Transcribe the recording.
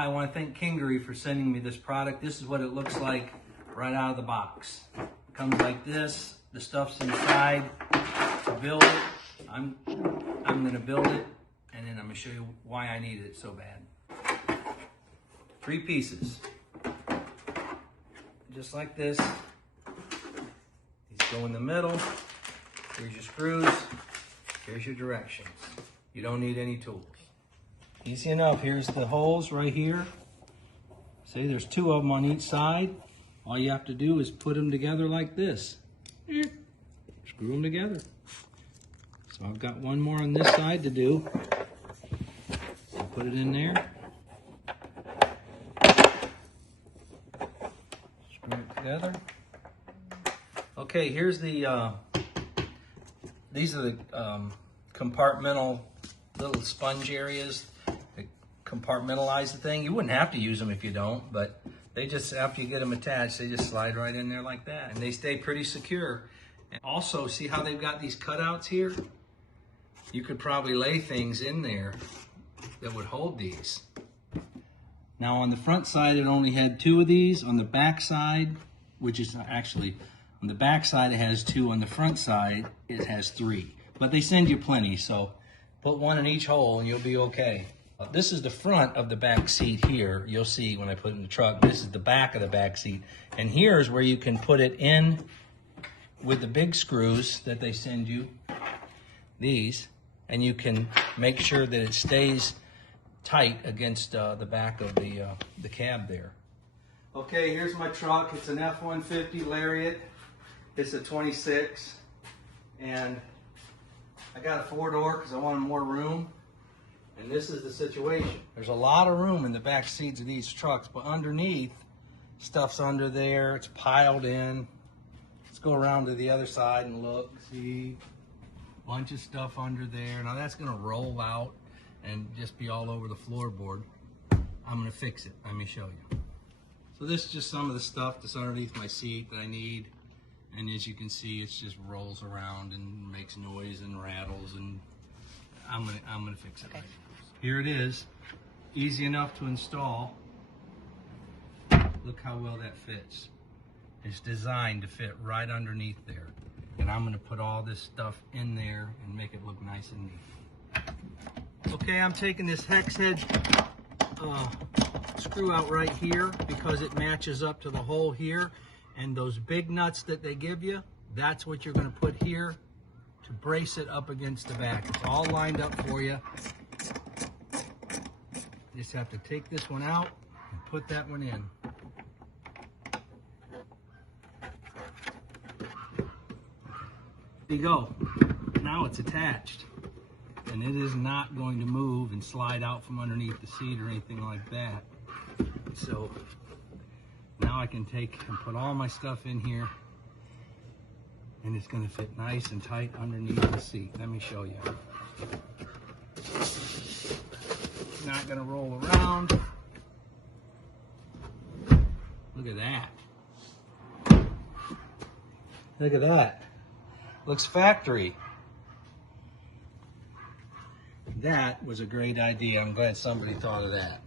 Hi, I want to thank Kingery for sending me this product. This is what it looks like right out of the box. It comes like this. The stuff's inside. To build it, I'm going to build it, and then I'm going to show you why I needed it so bad. 3 pieces. Just like this. These go in the middle. Here's your screws. Here's your directions. You don't need any tools. Easy enough. Here's the holes right here. See, there's 2 of them on each side. All you have to do is put them together like this. Screw them together. So I've got one more on this side to do. I'll put it in there. Screw it together. Okay, here's the, these are the compartmental little sponge areas. Compartmentalize the thing. You wouldn't have to use them if you don't, but they just, after you get them attached, they just slide right in there like that, and they stay pretty secure. And also, see how they've got these cutouts here? You could probably lay things in there that would hold these. Now on the front side, it only had 2 of these. On the back side, which is actually, on the back side it has 2. On the front side, it has 3. But they send you plenty, so put 1 in each hole and you'll be okay. This is the front of the back seat here. You'll see when I put it in the truck. This is the back of the back seat. And here's where you can put it in with the big screws that they send you, these, and you can make sure that it stays tight against the back of the cab there. Okay, here's my truck. It's an F-150 Lariat. It's a 26, and I got a 4-door because I wanted more room. And this is the situation. There's a lot of room in the back seats of these trucks, but underneath, stuff's under there. It's piled in. Let's go around to the other side and look. See, bunch of stuff under there. Now that's gonna roll out and just be all over the floorboard. I'm gonna fix it. Let me show you. So this is just some of the stuff that's underneath my seat that I need. And as you can see, it just rolls around and makes noise and rattles, and I'm gonna fix it right now. Here it is, easy enough to install. Look how well that fits. It's designed to fit right underneath there. And I'm gonna put all this stuff in there and make it look nice and neat. Okay, I'm taking this hex head screw out right here because it matches up to the hole here. And those big nuts that they give you, that's what you're gonna put here to brace it up against the back. It's all lined up for you. You just have to take this one out and put that one in. There you go. Now it's attached. And it is not going to move and slide out from underneath the seat or anything like that. So now I can take and put all my stuff in here, and it's going to fit nice and tight underneath the seat. Let me show you. It's not going to roll around. Look at that. Look at that. Looks factory. That was a great idea. I'm glad somebody thought of that.